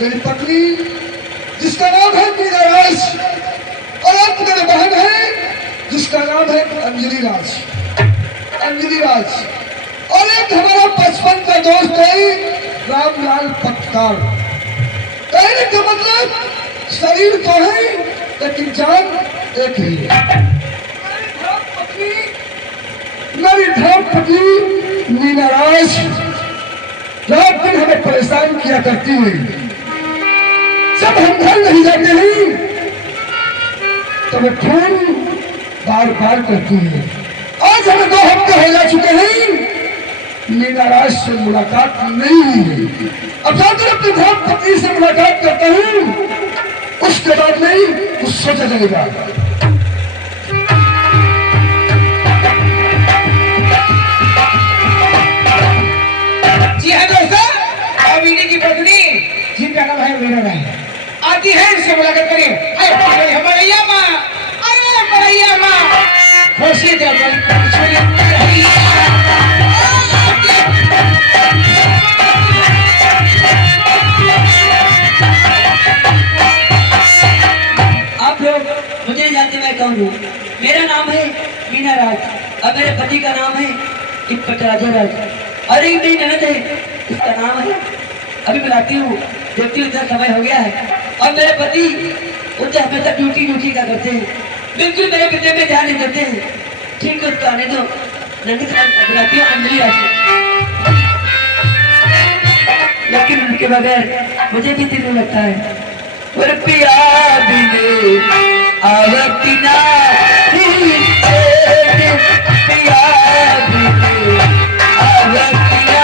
मेरी पत्नी जिसका नाम है मीरा राज और एक मेरे बहन है जिसका नाम है अंजलि राज। अंजलि राज और एक हमारा बचपन का दोस्त है रामलाल पटकार। कहने का मतलब शरीर तो है लेकिन जान एक ही है। मेरी धर्म पत्नी मीरा राज रात दिन हमें परेशान किया करती हुई जब हम घर नहीं जाते हैं तो मैं फोन बार बार करती है। आज हमें 2 हफ्ते हो जा चुके हैं मीरा राज से मुलाकात नहीं हुई है। अब जाकर अपनी धर्म पत्नी से मुलाकात करता हूँ उसके बाद नहीं कुछ सोचा जाएगा। जी हाँ दोस्तों, अमीनी की पत्नी जिनका नाम है मीरा राज आती है, इससे मुलाकात करिए। अरे हमारे माँ, अरे हमारे माँ खुशी दे आप लोग मुझे जानते मैं कौन हूँ। मेरा नाम है मीना राज और मेरे पति का नाम है इकपट राजा राज और एक मेरी ननद है इसका नाम है अभी बुलाती हूँ, देखती हूँ इतना समय हो गया है। और मेरे पति उनसे हमेशा ड्यूटी का करते हैं, बिल्कुल मेरे पिता में ध्यान नहीं देते हैं। ठीक है उसको आने दो। ननद बुलाती हूँ अंजलि राज, लेकिन उनके बगैर मुझे भी दिल नहीं लगता है। और पिया बिने आवती ना पिया बिने आवती ना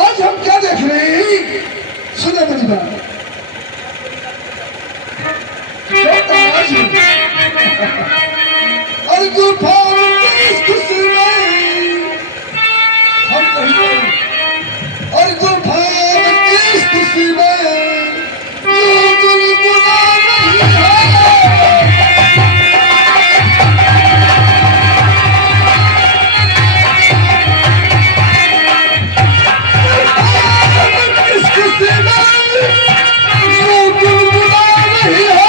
आज हम क्या देख रहे हैं? सुनो मेरी बात। और गुफा इस खुशी में हम कहीं और गुफा इस खुशी में ये गुनगुना नहीं है।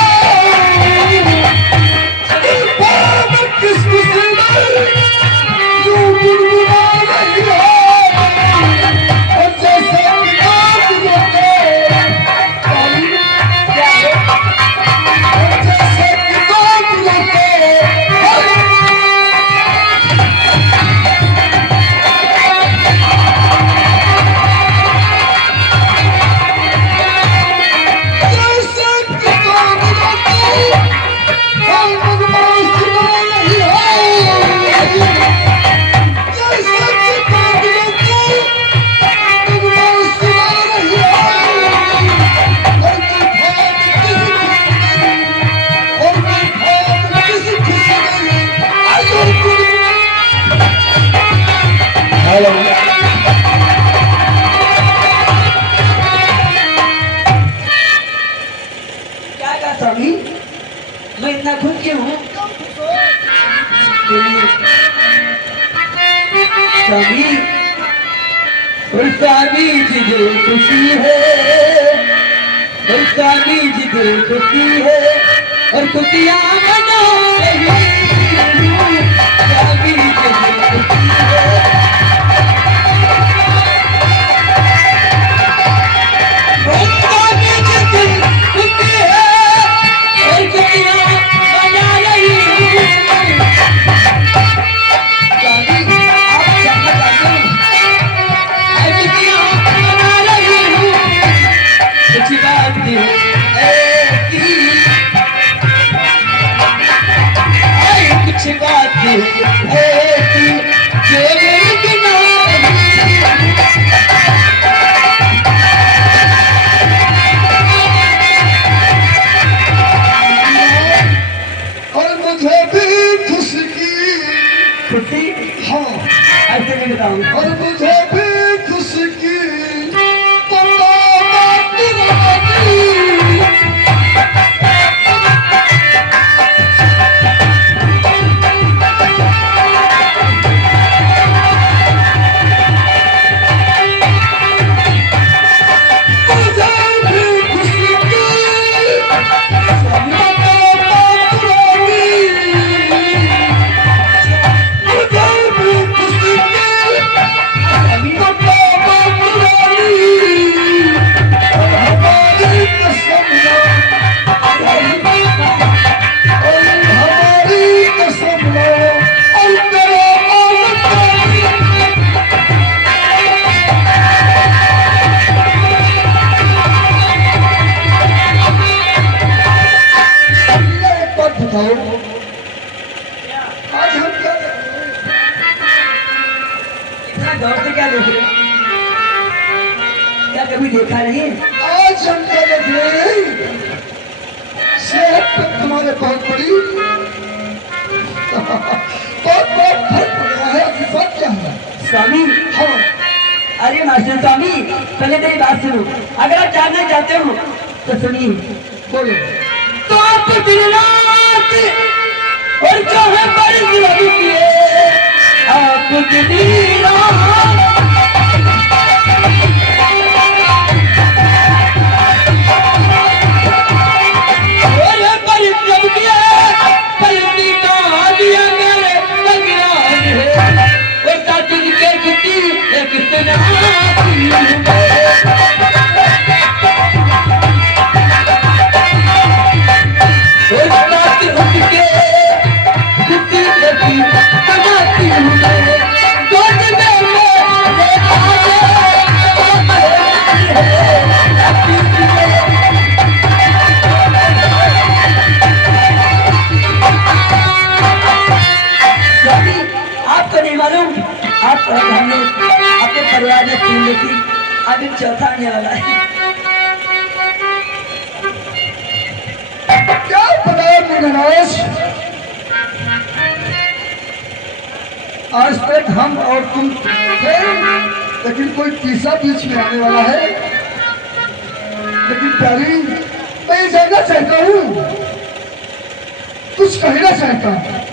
मैं इतना खुद क्यों हूँ? स्वामी जी दिल खुशी है, स्वामी जी दिल खुशी है और खुशियाँ मना रही हूँ। स्वामी जी दिल खुशी है, स्वामी जी दिल खुशी है और खुशियाँ मना रही हूँ। बताओ आज हम क्या इतना गौर से क्या देख रहे हो? क्या कभी देखा नहीं? आज हम क्या देख रहे हैं? सेहत पर तुम्हारे बहुत बड़ी बहुत बड़ा फर्क पड़ रहा है। आपकी बात क्या है? स्वामी, हाँ अरे मास्टर स्वामी, पहले मेरी बात सुनो। अगर आप जानना चाहते हो तो सुनिए। बोलो। तो आप दिन रात और जो है बड़ी लगती है आप दिन रात और पर जब किया पलटी का दिया मेरे बगरान है और साथी के छुट्टी एक इतना आपको नहीं मालूम, आप हम लोग अपने परिवार में 3 लेकिन अभी चौथा आने वाला है। क्या बताया मीनाराज? आज तक हम और तुम थे, लेकिन कोई तीसरा बीच में आने वाला है। लेकिन प्यारी, मैं ये जानना चाहता हूँ, कुछ कहना चाहता हूँ।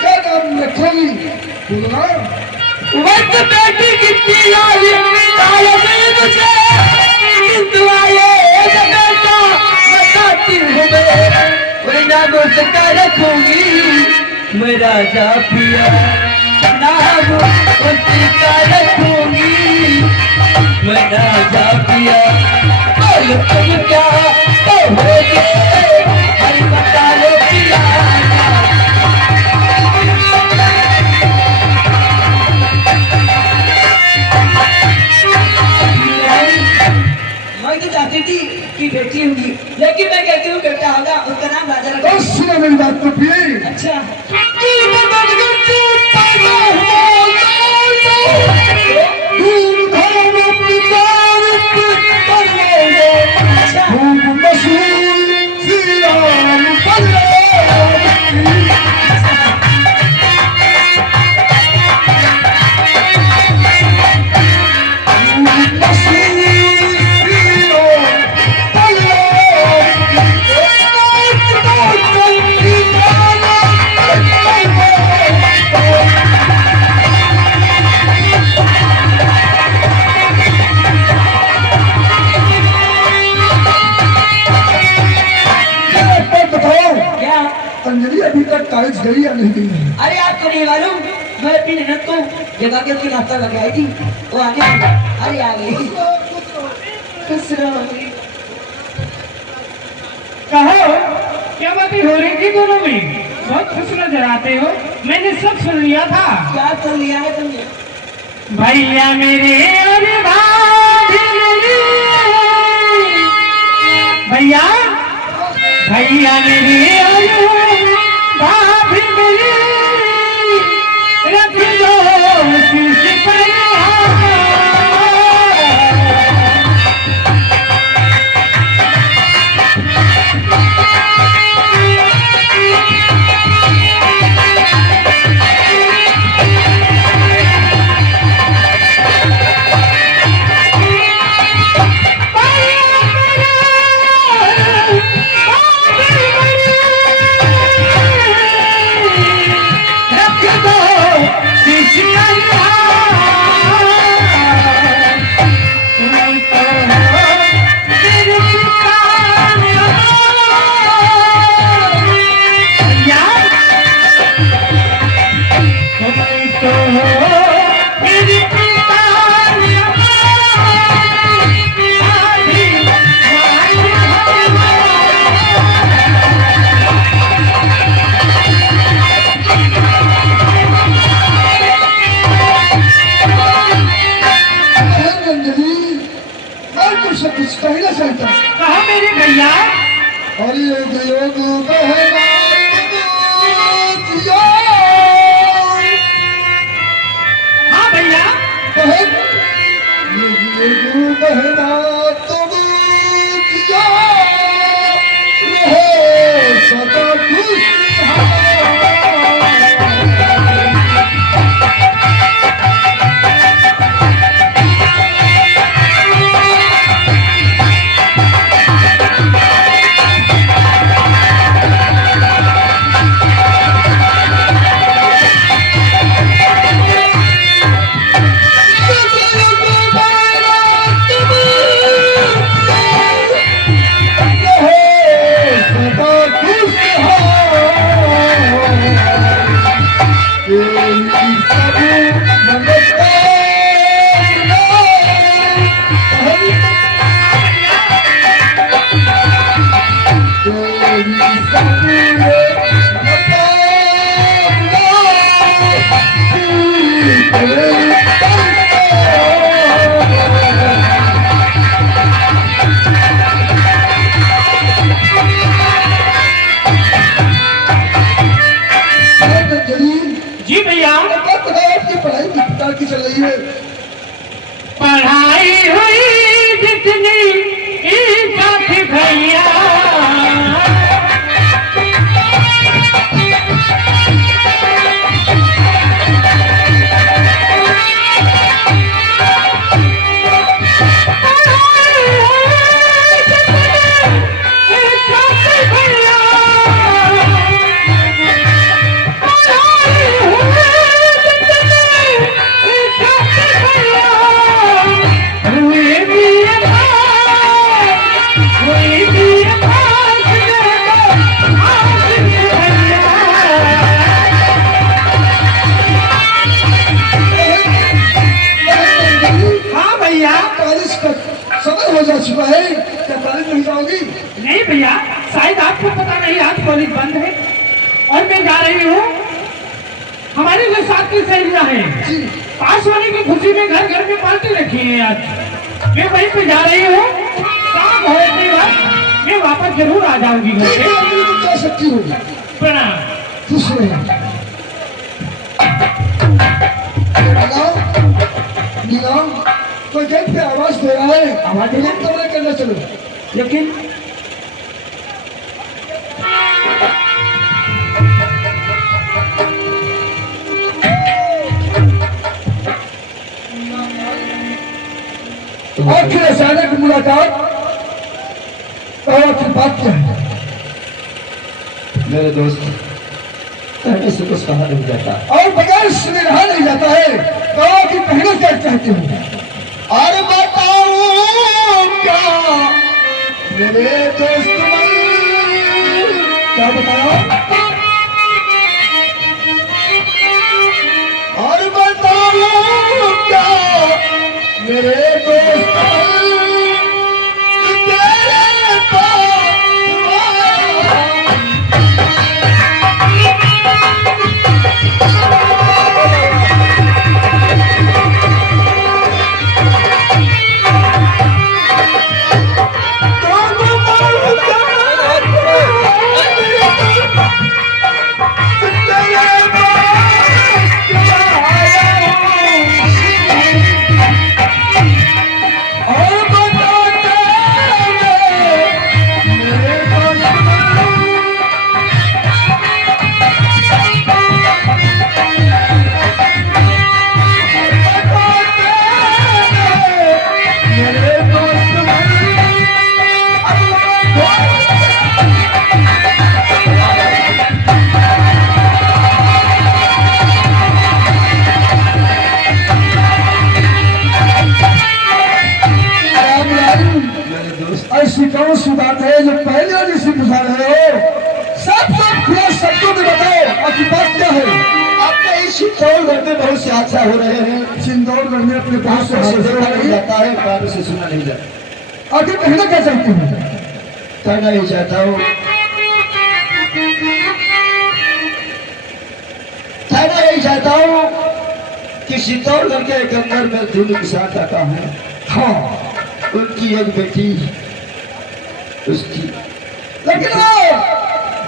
क्या नाम रखोगी? बोलना। वक्त बेटी कितनी आई ताला से मुझे किंतु आए बेटा बताती हूँ मैं नाम उसका रखूंगी मैं राजा पिया नाम उसका रखूंगी मैं राजा पिया बोल तुम क्या कहोगे हरि बता लो पिया मैं तो चाहती थी कि बेटी होगी लेकिन मैं कहती हूँ बेटा होगा उसका नाम राजा रखा। बस सुनो मेरी बात तो प्रिय। अच्छा अंजलि अभी तक कॉलेज गई या नहीं गई है? अरे आपको नहीं मालूम मैं अपनी ननद को जगह के उसकी नाश्ता लगाई थी वो आने वाली अरे आ गई खुश रहो कहो क्या बातें हो रही थी दोनों में? बहुत खुश नजर आते हो। मैंने सब सुन लिया था। क्या कर लिया है तुमने? भैया मेरे और भाभी मेरी भैया भैया मेरे और भाभी मेरी रख दो शीश पर हाथ। कुछ कहना चाहता हूँ। कहा मेरे भैया। और योग योग बहना तुझो। हाँ भैया। बहन योग योग बहना तुम तुझो। रहो सदा खुशहाल। जी भैया। आपकी पढ़ाई किस प्रकार की चल रही है? पढ़ाई हुई जितनी काफी भैया। समय हो जा चुका है, क्या कॉलेज नहीं जाओगी? नहीं भैया, शायद आपको पता नहीं आज कॉलेज बंद है और मैं जा रही हूँ। हमारे जो साथ की सहेलियां हैं, पास होने की खुशी में घर घर में पार्टी रखी है आज। मैं वहीं पे जा रही हूँ। शाम होने के बाद मैं वापस जरूर आ जाऊंगी घर पे। तुम जा सकती हो। प्रणाम। खुश रहो। नीला, कोई गेट पे आवाज दे रहा है। आवाज दे रहा है? कमरे के अंदर चलो। लेकिन आखिर अचानक मुलाकात और आखिर बात क्या है? मेरे दोस्त, कहने से कुछ कहा नहीं जाता और बगैर सुने रहा नहीं जाता है। कहो कि पहले क्या चाहती हूँ? और बताओ क्या मेरे दोस्त मन, क्या बताओ? और बताओ क्या मेरे दोस्त मन, तेरे पास ऐसी कौन सी बात है जो पहले वाली से बुझा रहे हो? सब खुला शब्दों में बताओ, आपकी बात क्या है? आपका इस चित्तौड़गढ़ में बहुत से हादसा हो रहे हैं। चित्तौड़गढ़ में अपने बहुत से से देखा हादसे नहीं जाता है, कानों से सुना नहीं जाता। आखिर कहना क्या चाहती हूँ? कहना ही चाहता हूँ, कहना यही चाहता हूँ कि चित्तौड़गढ़ के एक अंदर में धुन किसान का काम है। हाँ, उनकी एक बेटी उसकी। लेकिन वो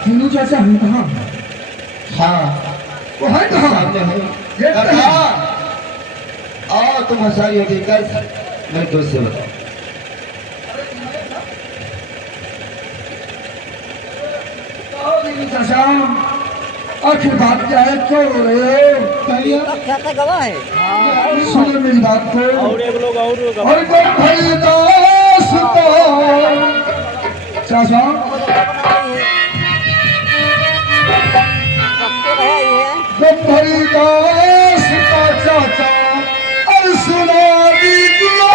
तीनों चाचा हम कहाँ? हाँ वो है कहाँ? सामने है। ये कहाँ? आओ तुम सारी हकीकत मैं तुझसे बताऊं। चाचा आखिर बात क्या है, क्यों रो रहे हो? क्या गवाह है? सुनो मेरी बात को। और एक लोग और और जब भरी दास्तां चाचा जब भरी दास्तां चाचा और सुना दीजिए।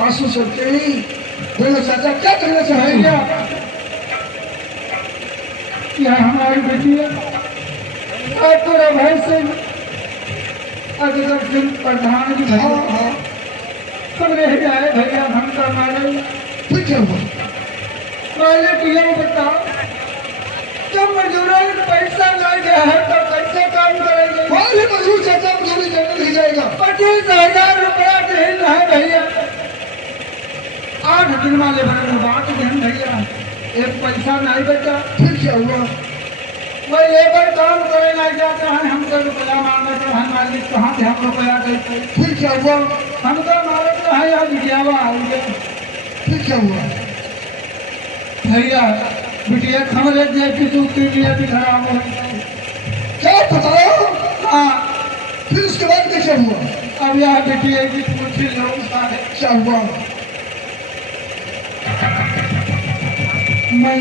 आंसू चलते ही बोलो चाचा क्या कहना चाहेंगे? यह हमारी बेटी है और पूरा भाई से अगर सिंह प्रधान जी हाँ हाँ सब रह जाए भैया हम तो हमारे फिर क्या हुआ? पहले तो ये बताओ जब मजदूरों को पैसा नहीं गया है तो कैसे काम करेंगे? पहले मजदूर चाचा मजदूरी करने नहीं जाएगा। 25,000 रुपया देन है भैया। 8 दिन वाले बने बात देन भैया एक पैसा नहीं बचा। फिर क्या हुआ? वही लेबर काम करे नहीं जाता है हमको रुपया मांगे तो हम मालिक कहाँ से हम रुपया देते? फिर क्या हुआ? हमको मारे तो है यार विज्ञावा आएंगे फिर क्या हुआ? भैया बिटिया खबरें दे कि तू तीन भी खराब हो क्या बताओ? हाँ फिर उसके बाद में क्या हुआ? अब यह बिटिया की पूछी लोग सारे क्या हुआ? मैं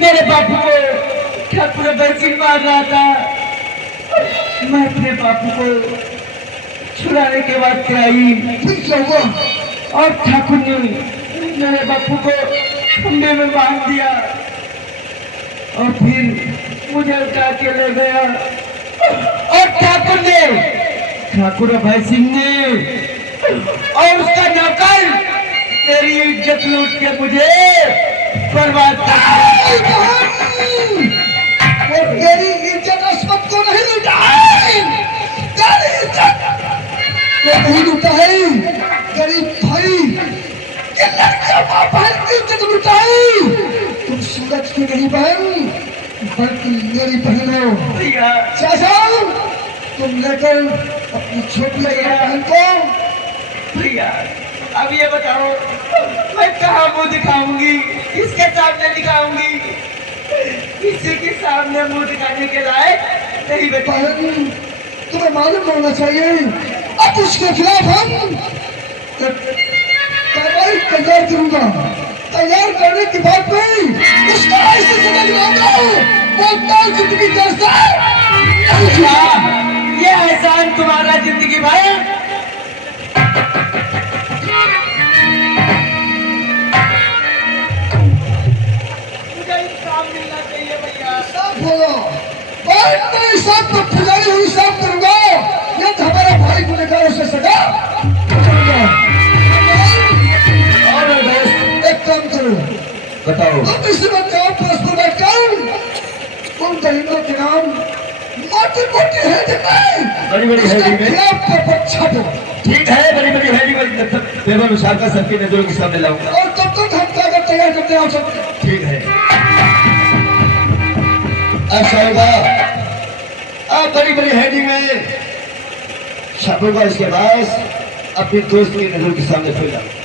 मेरे बापू को ठाकुर बरसी मार रहा था। मैं अपने बापू को छुड़ाने के बाद क्या आई फिर क्या हुआ? और ठाकुर ने मेरे बापू को खंबे में बांध दिया और फिर मुझे उठा के ले गया। और ठाकुर अभय सिंह ने और उसका नौकर मेरी इज्जत लूट के मुझे बर्बाद कर दिया। वो तेरी इज्जत अस्मत को नहीं लूटा है, तेरी इज्जत को नहीं लूटा है। गरीब भाई के लड़के बाप बहन की इज्जत लूटा है। तुम सूरज की नहीं बहन बल्कि मेरी बहन हो। भैया चाचा तुम लेकर अपनी छोटी बहन को। भैया अब ये बताओ मैं कहाँ मुंह दिखाऊंगी, किसके सामने दिखाऊंगी? किसी के सामने मुंह दिखाने के लायक नहीं बेटा। बहन तुम्हें मालूम होना चाहिए अब उसके खिलाफ हम कार्रवाई तैयार करूंगा। तैयार करने की बात नहीं उसका ऐसे सजा दिलाऊंगा बोलता जिंदगी जैसा ये एहसान तुम्हारा जिंदगी भर। बोलो बात तो हिसाब तो पुजारी हुई हिसाब करूंगा। ये तो हमारा भाई को लेकर उसे सजा। और दोस्त एक काम करो बताओ। तुम इसी वक्त जाओ पास पर बैठकर उन गरीबों के नाम मोटी मोटी हेडिंग में, बड़ी बड़ी हेडिंग में। उसका पेपर छापो। ठीक है, बड़ी बड़ी हेडिंग में पेपर में छापकर सबकी नजरों के सामने लाऊंगा। और तब तक हम कागज तैयार करते हैं सब। ठीक है। अच्छा होगा, अब बड़ी बड़ी हेडिंग में छापूंगा, इसके बाद अपने दोस्त की नजरों के सामने फिर लाऊंगा।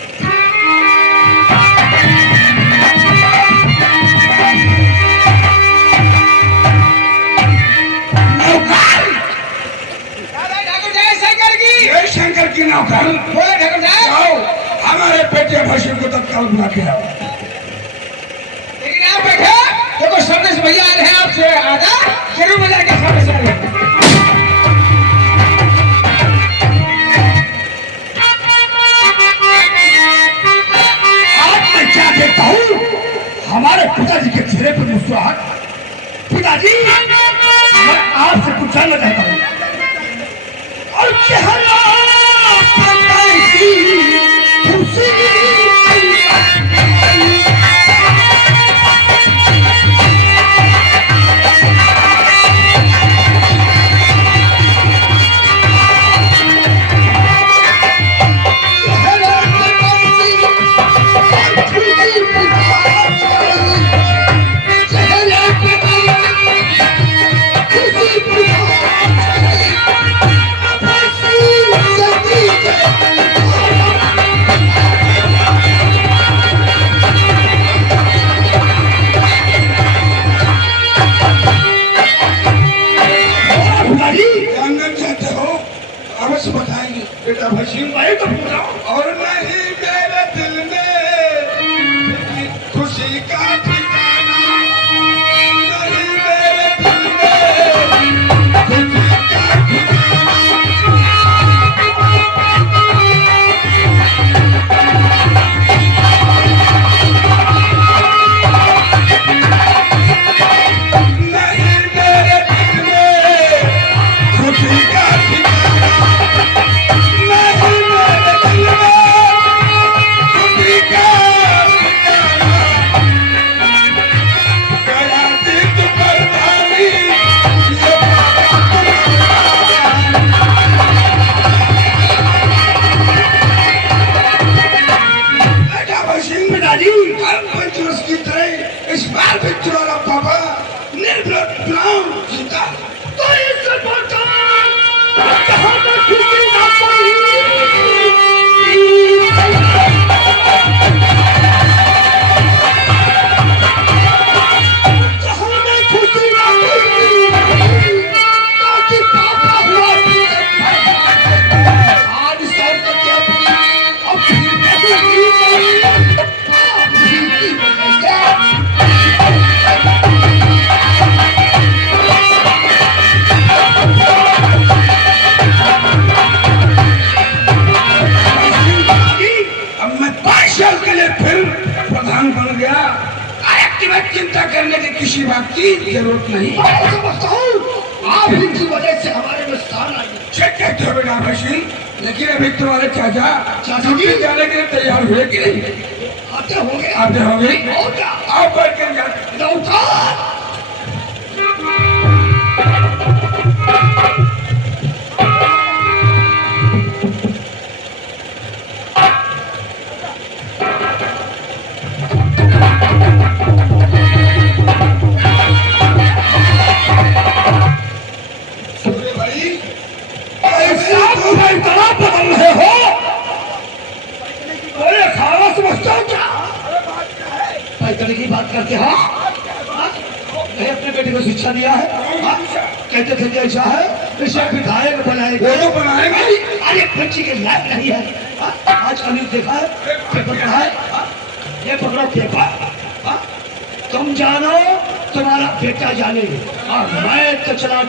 शंकर की नौकर बोले ठाकुर साहब। आओ, हमारे बेटे भैंसों को तत्काल बुला के आओ। लेकिन आप बैठे देखो, सामने से भैया आ रहे हैं, आपसे आधा जरूर बजा के सामने से आ रहे हैं। आज मैं क्या देखता हूँ, हमारे पिताजी के चेहरे पर मुस्कुराहट। पिताजी, मैं आपसे कुछ जानना चाहता हूँ। और चेहरा पर ऐसी खुशी। बेटा भसीम भाई तो पूछाओ। और नहीं मेरे दिल में खुशी का ठिकाना, नहीं मेरे दिल में खुशी का ठिकाना। नहीं मेरे दिल में खुशी का ठिकाना, इस बार भी तुम्हारा पापा निर्विरोध चुनाव जीता। तो इससे बोलता जहां तक खुशी ना पाई, जहां तक खुशी ना पाई, ताकि पापा हुआ आज सर तक क्या पूरी अब फिर नहीं करी आप ही की वजह से। प्रधान बन गया, चिंता करने की किसी बात की जरूरत नहीं। समझता हूँ आप इनकी वजह से हमारे में स्थान आई। चेक कहते हो बेटा भैंसी, लेकिन अभी तुम्हारे चाचा जी जाने के लिए तैयार हुए कि नहीं? आते होंगे। आते होंगे। आप बैठ कर जाते। की बात करते हैं। अपने बेटे को शिक्षा दिया है, कहते थे ऐसा है, इसे विधायक बनाएंगे। अरे बच्ची के लायक नहीं है। आज का न्यूज देखा है, पेपर पढ़ा है, ये पकड़ो पेपर। तुम जानो, तुम्हारा बेटा जाने, और मैं तो चला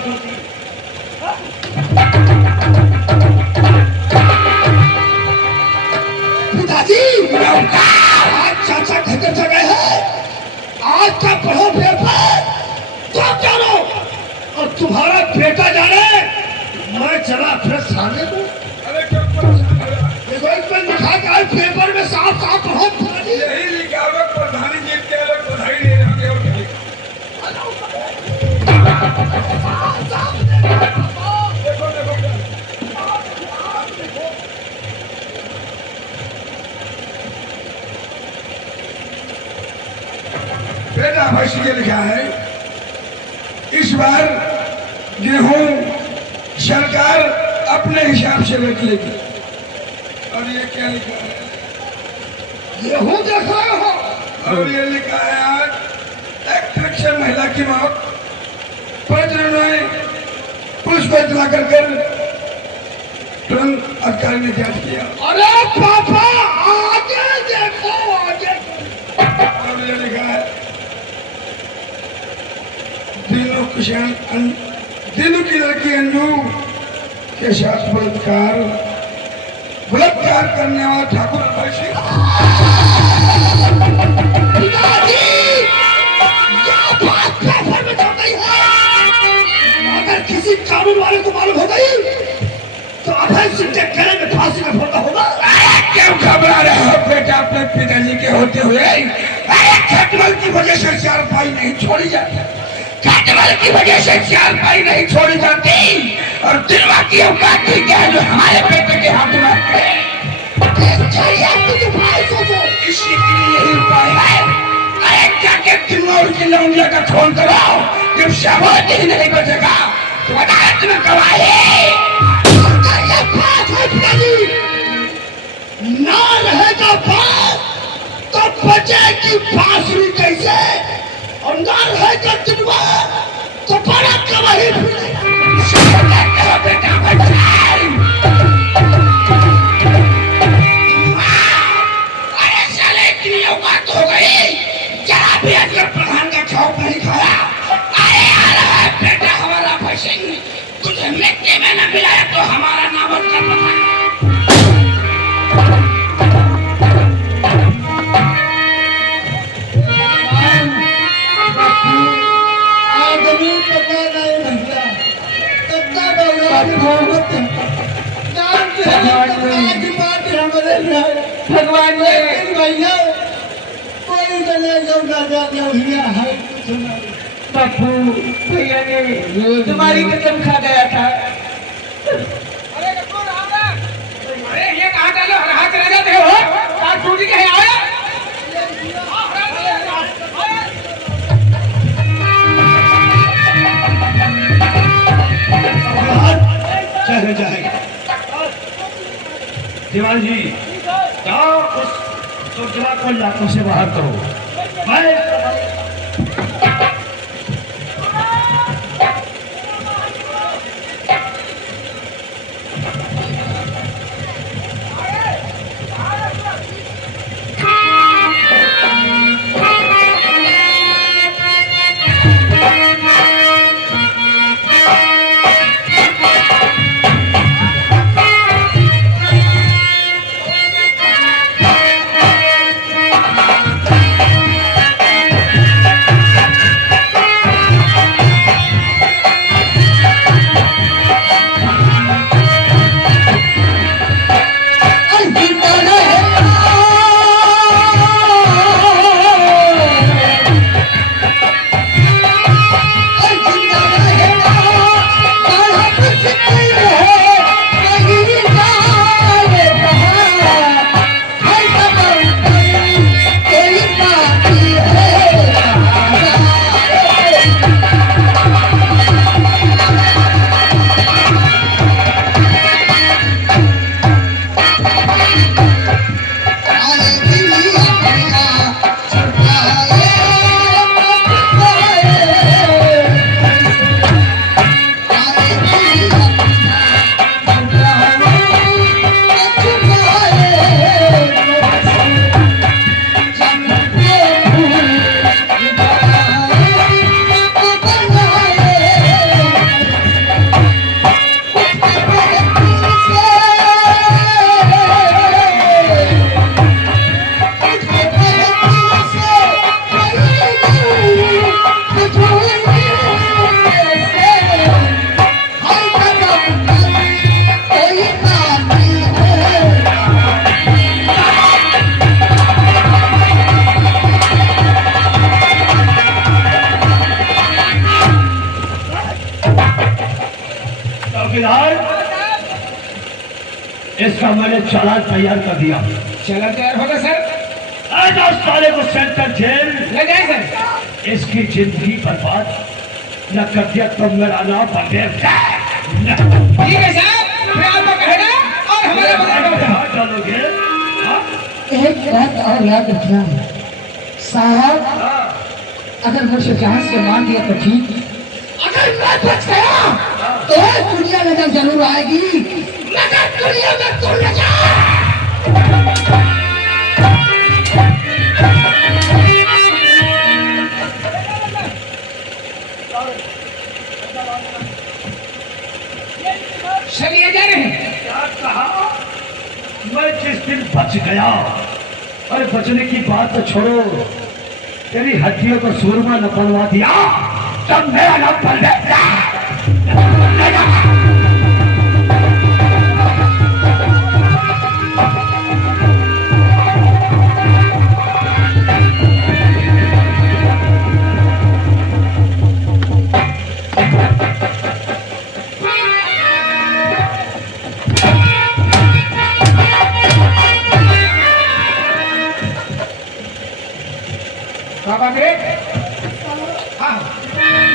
पिताजी। आज चाचा घर जगह है, आज का पढ़ो पेपर, तुम जानो और तुम्हारा बेटा जाने। मैं चला फिर सामने को, देखो इसमें लिखा क्या है पेपर में, साफ साफ पढ़ो। यही लिखा हुआ प्रधानी जी के लोग बधाई दे रहे हैं। भैंस ये लिखा है, इस बार गेहूं सरकार अपने हिसाब से बेच लेगी। और ये क्या लिखा है? गेहूं देख रहे हो? और ये लिखा है आज एक ट्रक से महिला की मौत, 5 जनों ने पुलिस को इतला कर तुरंत अधिकारी ने जांच किया। अरे पापा आगे देखो आगे। और ये लिखा है दिनों किसान दिनों की लड़की अंजू के साथ बलात्कार करने वाला ठाकुर अभय पिताजी क्या बात पेपर में छप गई है? अगर किसी कानून वाले को मालूम हो गई तो अभय सिंह के गले में फांसी का फोड़ा होगा। क्यों घबरा रहे हो बेटा अपने पिताजी के होते हुए? खटमल की वजह से 4 पाई नहीं छोड़ी जाती, खटमल की वजह से 4 पाई नहीं छोड़ी जाती। और दिलवा की औकात थी क्या जो हमारे बेटे के हाथ में? इसी के लिए यही उपाय है। अरे जाके तिमोर की लौंडिया का खून कराओ, जब सबूत ही नहीं बचेगा तो अदालत में गवाही ना रहेगा बात तो बचेगी बांसुरी कैसे? और ना रहेगा चिनवा तो बड़ा गवाही बेटा बचाई। अरे साले इतनी औकात हो गई, जरा भी अगर प्रधान का खौफ नहीं खाया। अरे यार बेटा हमारा पैसे कुछ मिट्टी में न मिलाया तो हमारा नाम का प्रधान। आदमी पता नहीं भैया कितना भगवान भगवान ने भैया कोई है बापू भैया ने तुम्हारी कसम खा गया था। अरे ये कहाँ डालो हाथ चले जाते हो? कार टूटी कहीं आया? चले जाएंगे। दीवान जी जाओ उस सुरजला को लातों से बाहर करो। मैं इसका मैंने चालान तैयार कर दिया। चला तैयार होगा सर? आज साले को सेंट्रल जेल ले जाए सर। इसकी जिंदगी बर्बाद न कर दिया तो मेरा नाम बलदेव ठीक है साहब, मैं आपका कहना और हमारा बताना। हाथ डालोगे? हाँ? एक बात और याद रखना साहब, हाँ। अगर मुझे जहां से मार दिया तो ठीक, अगर मैं बच गया तो दुनिया नजर जरूर आएगी, मगर दुनिया में तू न जा। चलिए जा रहे हैं। क्या कहा? मैं जिस दिन बच गया, अरे बचने की बात तो छोड़ो, तेरी हड्डियों को सूरमा न बनवा दिया तब मेरा नाम बलदेव था। बाबा मेरे, हाँ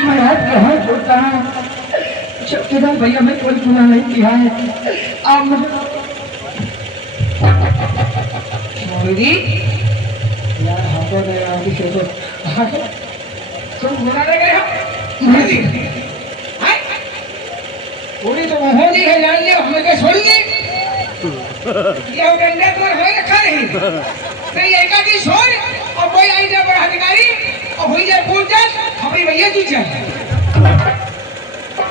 मैं आपके हाथ जोड़ता हूँ, चौकीदार भैया मैं कोई गुनाह नहीं किया है, आप मुझे दीदी यार हमको नहीं आगे से तो तुम गुना नहीं गए हो दीदी, हाँ? पूरी तो हो जी है, जान लियो हमें क्या छोड़ दी ये डंडा तो हमें रखा नहीं एकाकी छोड़ और कोई आई जाए बड़ा अधिकारी और हुई जाए पूछताछ हमारी भैया जी जाए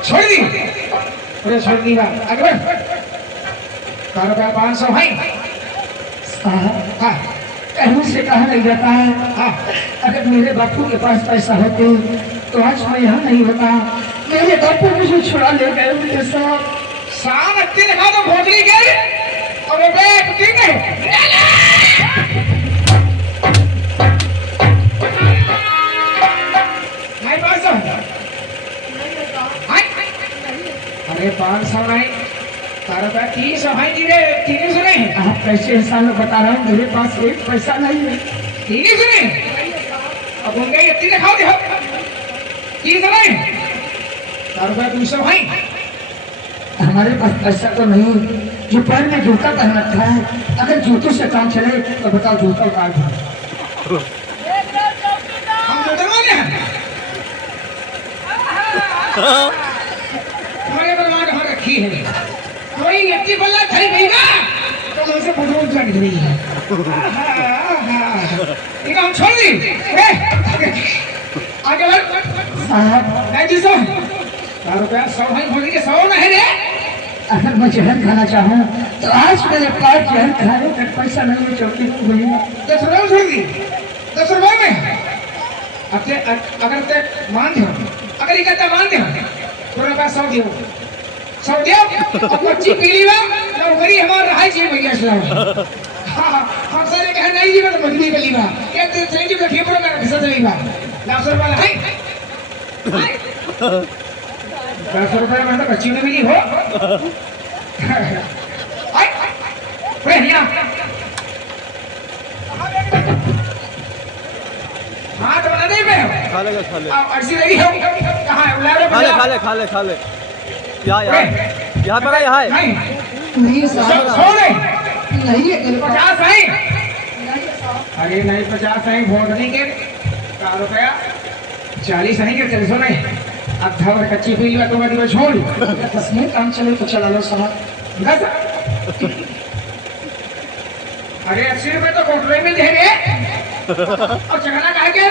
छोड़ दी। अरे छोड़ दी बात अकबर ₹500 है। साहब हाँ कहने से कहा नहीं जाता है, हाँ अगर मेरे बापू के पास पैसा होते तो आज मैं यहाँ नहीं होता। मेरे बापू मुझे छुड़ा ले गए मेरे साथ। शाम अच्छी दिखा दो भोजली के और रुपए ठीक है नहीं 500 अरे 500 नहीं तारा 300 है जी रे 300 नहीं आप कैसे इंसान को बता रहा हूँ, मेरे पास एक पैसा नहीं है। 300 नहीं अब उनके इतनी दिखाओ दे 300 नहीं तारा 200 है हमारे पास पैसा तो नहीं, जो पैर में जूता पहन रखा है, अगर जूतों से काम चले तो बताओ जूता उतार दो। हम तो डरवाने हैं हमारे बलवान वहाँ रखी है कोई इतनी बल्ला खड़ी नहीं ना तो मुझसे बुढ़ो लग रही है इनको हम छोड़ दी आगे बढ़ साहब नहीं जी सौ ₹100 है बोली के 100 नहीं रे अगर मैं जहर खाना चाहूँ तो आज मेरे पास जहर खाने का पैसा नहीं है। चौकी भैया 10 रुपये छोड़ दी 10 रुपये में अब ते अगर ते मान दे अगर ये कहता मान दे थोड़ा पास 100 दियो 100 दियो और कच्ची पीली बा ना गरी हमार रहा जी भैया से हां हम सारे कह नहीं जी मतलब मजबूरी पली बा ये तो सही जी रखिए पूरा कर कैसे चली बा 10 रुपये है 10 रुपये में तो कच्ची नहीं मिली हो आई भैया हाँ तो बना दे मैं खा ले खा ले अब अर्सी रही हो कहाँ है उलारे खा ले खा ले खा ले खा ले यहाँ यहाँ यहाँ पर यहाँ है नहीं नहीं साहब, 100 नहीं नहीं है मेरे पास। 50 नहीं अरे नहीं 50 नहीं भोगनी के ₹4 40 नहीं के 300 नहीं अब धवर कच्ची पी लिया तो मैं तुम्हें छोड़ इसमें काम चले तो चला लो साहब। 10 अरे 80 रुपए तो कोटरे में दे रहे और चगना कहा के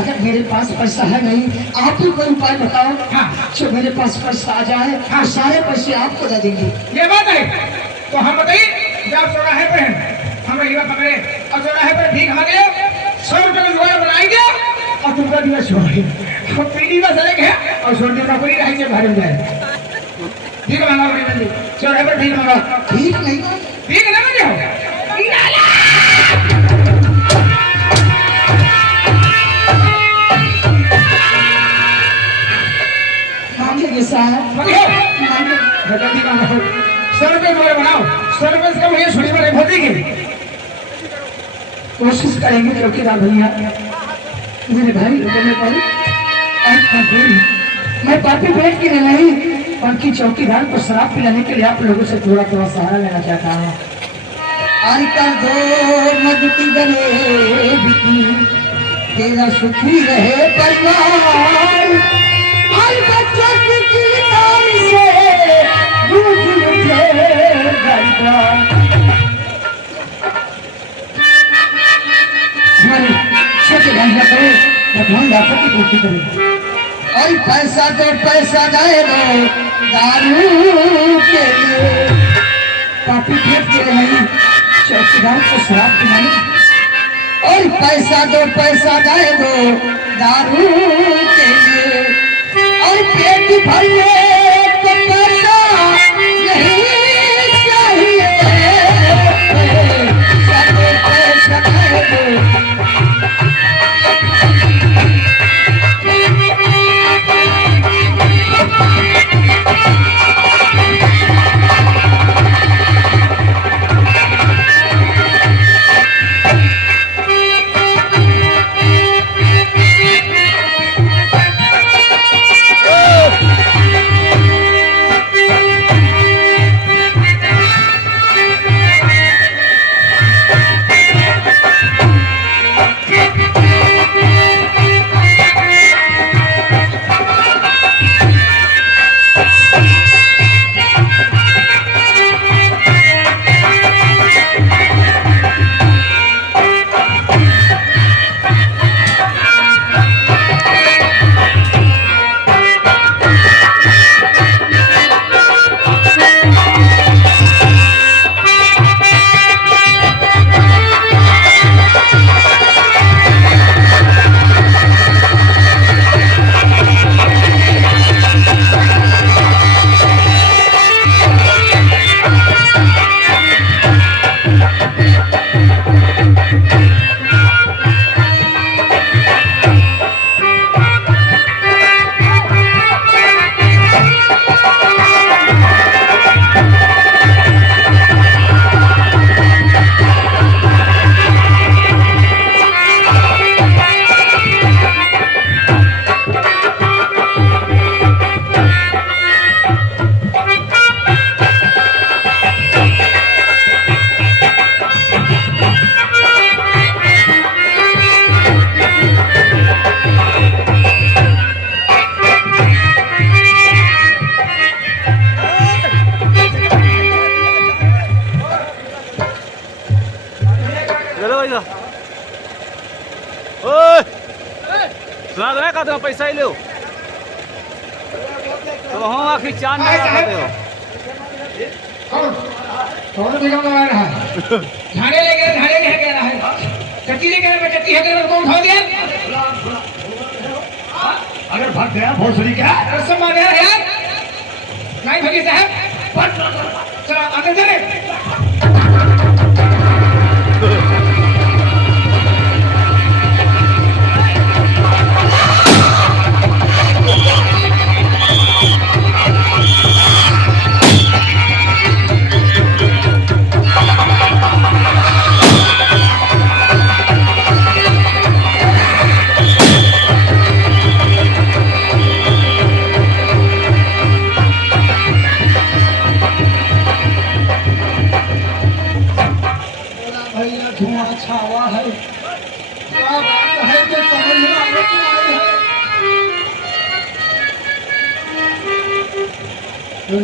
अगर मेरे पास पैसा है नहीं, आप ही कोई उपाय बताओ। हाँ। जो मेरे पास पैसा आ जाए हाँ। सारे पैसे आपको दे देंगे। ये बात है तो हम बताइए जब चौराहे पे हैं हम हीरा पकड़े और चौराहे पे ठीक हमारे 100 रुपए में गोया बनाएंगे और तुमका दिवस छोड़ेंगे हम पीढ़ी में चलेंगे और छोड़ने का पूरी रही से घर में जाए ठीक है मंगा बड़ी चौराहे पर ठीक मंगा ठीक नहीं ठीक ना बजे हो मांगेंगे साहब, बजे हो मांगे। जल्दी काम करो 100 रुपए गोया बनाओ 100 रुपए से कम ये छोड़ी में भर देंगे कोशिश करेंगे चौकीदार भैया। मेरे भाई रुकने पर मैं पापी पेट के लिए नहीं बल्कि चौकीदार को शराब पिलाने के लिए आप लोगों से थोड़ा थोड़ा सहारा लेना चाहता हूँ। आई कर दो मजती गले बिकी तेरा सुखी रहे परिवार। आई बच्चों की नाम से दूध मुझे गलता छोटे धंधा करे भगवान लाखों की पूर्ति करे। और पैसा तो पैसा जाए दारू के लिए पापी पेट के लिए नहीं चौकीदार को शराब पिलाने। और पैसा तो पैसा जाए दारू के लिए और पेट भरने तो पैसा नहीं चाहिए। सब पैसा जाए सुना दो का पैसा ही लो तो हम आखिर चांद में खाते हो। कौन बिगम लगा रहा है? झाड़े लेके झाड़े कह कह रहा है, चट्टी लेके चट्टी है कर कौन उठा दिया? अगर भाग गया भोसड़ी क्या रस्म मार यार यार नहीं भगी साहब चलो आगे चले। धुआं छावा है क्या बात है जो समझ में आई है।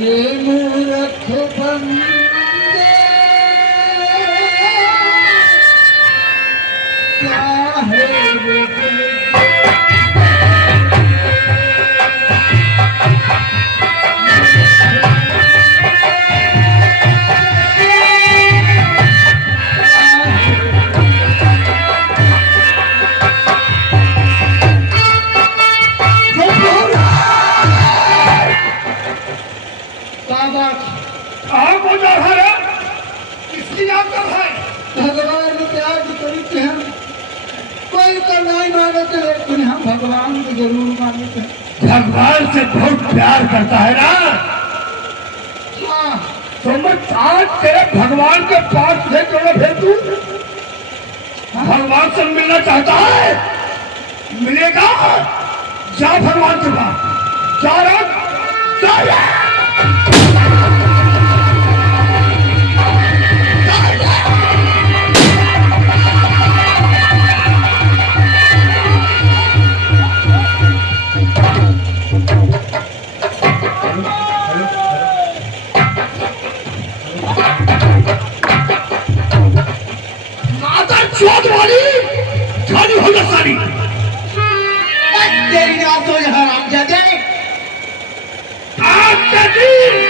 रे मूर्ख बंदे क्या है रे भगवान ने प्यार की हम कोई तो नहीं मानते लेकिन हम भगवान को जरूर मानते हैं। भगवान से बहुत प्यार करता है ना। हाँ तो मैं आज तेरे भगवान के पास ले चलो भेजू। भगवान से मिलना चाहता है। मिलेगा। जा भगवान के पास, जा रहा, जा रहा। माता चौथ वाली खाली होगा सारी। तेरी बात तो हरामजादे,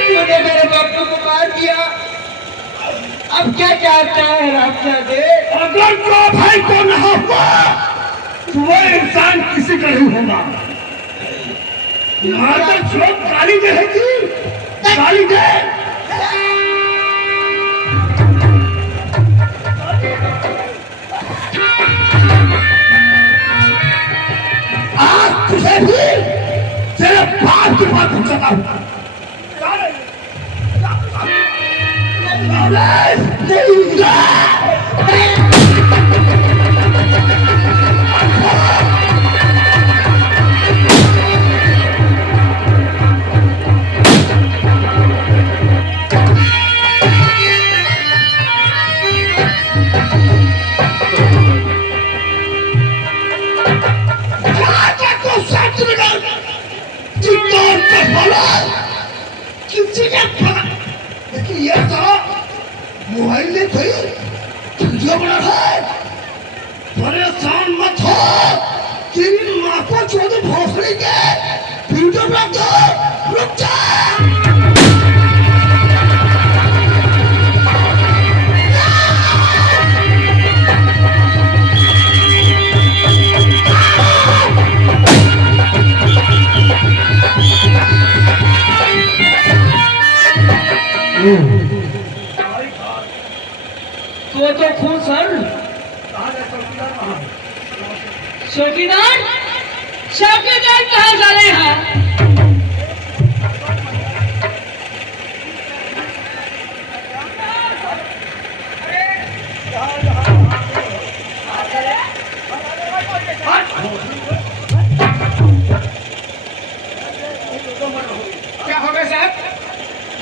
तूने मेरे बापू को मार दिया, अब क्या चाहता है हरामजादे? अगर तो भाई को न हुआ तो वो इंसान किसी का नहीं होगा। माता चौथ गाली देगी, गाली दे। आज तुझे भी तेरे बाप की बात पूछता हूँ। लेकिन ये सारा मोबाइल ने कोई वीडियो बना है। परेशान मत हो, तेरी माँ को चौदह भोसड़ी के वीडियो बना दो। रुक जा। तो खून सर चौकीदार, चौकीदार कहाँ जा रहे हैं? क्या हो गया साहब?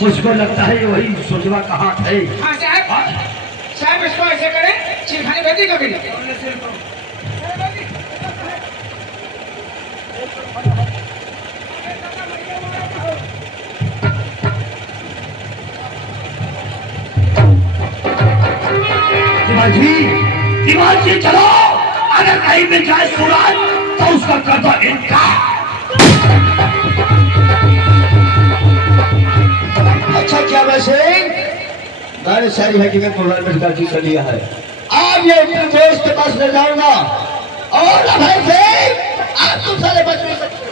मुझको लगता है ये वही सोचवा कहाँ थे। हाँ साहब, साहब इसको ऐसे करें, चिलखानी भेजी कभी दिमागी चलो, अगर कहीं मिल जाए सूरज तो उसका कर दो इनकार। अच्छा क्या वैसे मैंने सारी हकीकत मोबाइल में रिकॉर्ड कर लिया है। अब ये अपने दोस्त के पास ले जाऊंगा और अब ऐसे आप तुम सारे बच नहीं सकते।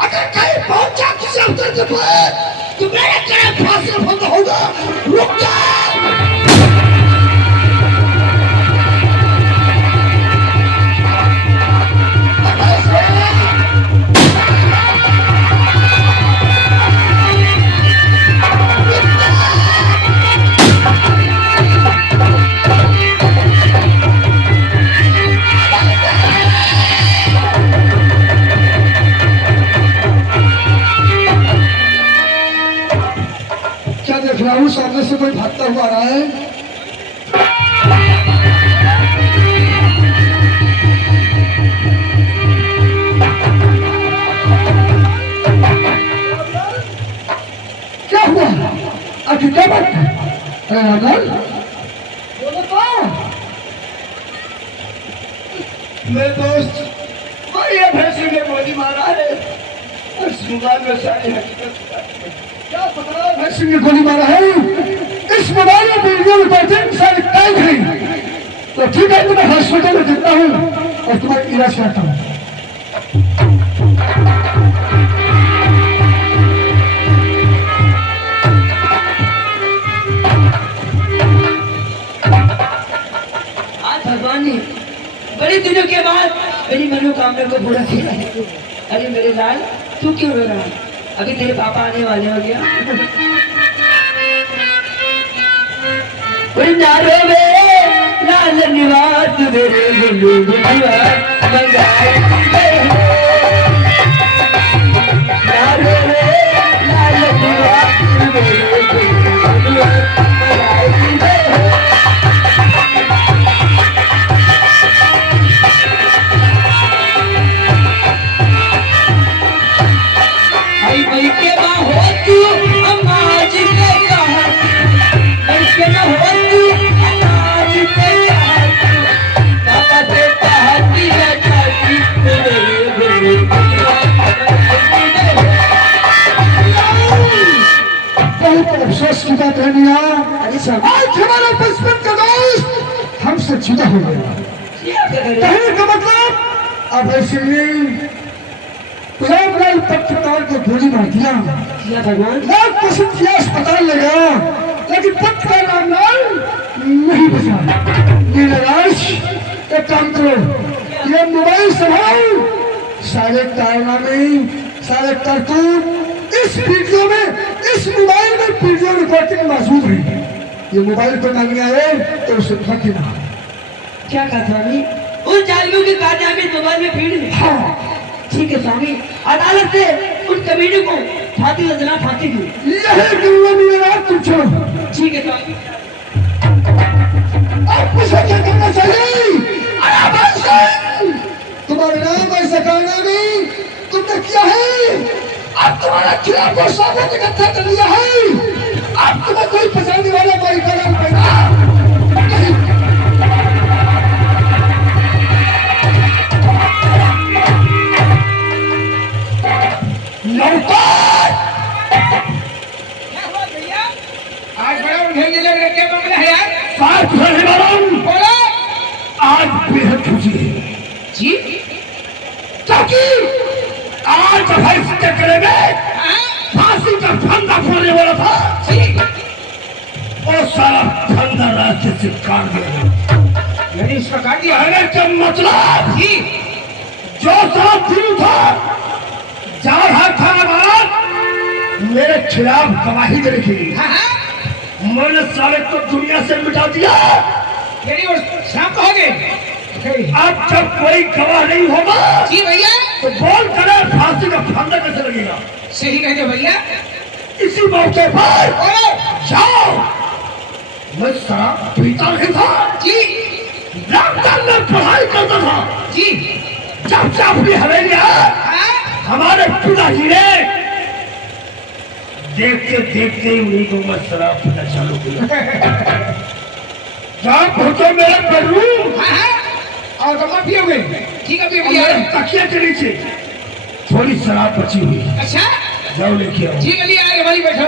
अगर कहीं पहुंचा किसी अवसर के पास तो मेरा क्या फांसी बंद होगा। रुक जा। देख रहा हूँ सामने से कोई भागता हुआ आ रहा है। क्या हुआ? अभी क्या बात है? अरे राजन बोलो तो। मेरे दोस्त ये भैंसी ने गोली मारा है। इस मोबाइल में सारी हकीकत क्या पता है भैंसी ने गोली मारा है? इस मोबाइल में वीडियो रिकॉर्डिंग सारी टाइम है। तो ठीक है, तुम्हें हॉस्पिटल में देखता हूँ और तुम्हारा इलाज करता हूँ। आज भगवान ने बड़े दिनों के बाद मेरी मनोकामना को पूरा किया है। अरे मेरे लाल, तू क्यों रो रहा है? अभी तेरे पापा आने वाले हो गया। नारो में लाल निवास मेरे गुल्लू गुल्लुआ मंगाई दे नारो में लाल निवास मेरे गुल्लू गुल्लुआ मंगाई दे आई भाई के माँ हो तू अम्माज के कहा भाई के माँ हो तू अम्माज के कहा पापा से चाहती है चाहती मेरे गुल्लू बहुत अफसोस की बात है मियां, आज हमारा बचपन का दोस्त हमसे जुदा हो गया। कहने का मतलब अब ऐसे में लाल पत्रकार को गोली मार दिया, लाल पसंद किया, अस्पताल ले गया, लेकिन पत्रकार रामलाल नहीं बचा। नीलराज एक काम करो, ये मोबाइल संभाल, सारे कारनामे सारे करतूत इस वीडियो में, इस मोबाइल में वीडियो रिकॉर्डिंग मौजूद है। ये मोबाइल पर नहीं आए तो उसे फकीना। क्या कहा स्वामी? उन जालियों के कारनामे मोबाइल में फीड है। हाँ ठीक है स्वामी, अदालत से उन कमीने को फांसी देना, फांसी दो। यही करूँगा नीलराज, तुम चलो। ठीक है स्वामी। अब मुझे क्या करना चाहिए? अरे भाई साहब, तुम्हारे नाम ऐसा करना नहीं, तुमने किया है। अब तुम्हारा खिलाफ को साबुत इकट्ठा कर लिया है। अब तुम्हें कोई पसंद वाला कोई कदम पैदा नहीं। नौकर, क्या हुआ भैया? आज बड़ा उलझने लग रहे, क्या मामला है यार? साथ रहने वालों, बोलो आज बेहद खुशी है जी। क्योंकि आज भाई से करेंगे हाँ फांसी का फंदा फोड़ने वाला था, जी, वो सारा फंदा रास्ते से काट दिया। मैंने इसका काट दिया कहने का मतलब जी। जो सारा दिल था, जा रहा था बात मेरे खिलाफ गवाही देने के लिए, हाँ हाँ, मैंने सारे को दुनिया से मिटा दिया। यानी वो शाम को हो गए। अब जब कोई गवाह नहीं होगा जी भैया, तो बोल करे फांसी का फंदा कैसे लगेगा। सही कहते हो भैया। इसी मौके पर बोलो जाओ, मैं शराब पीता नहीं था जी, लॉकडाउन में पढ़ाई करता था। जी जब से अपनी हवेली आया, हाँ हमारे पिताजी ने देखते देखते ही उन्हीं को मैं शराब पीना चालू किया। जहाँ पहुंचे मेरे बेडरूम, हाँ हाँ, और तो माफी हो गई। ठीक है और भैया। मेरे तकिए के नीचे थोड़ी शराब बची हुई, अच्छा जाओ लेके आओ। ठीक है, लिए आगे भाई बैठो।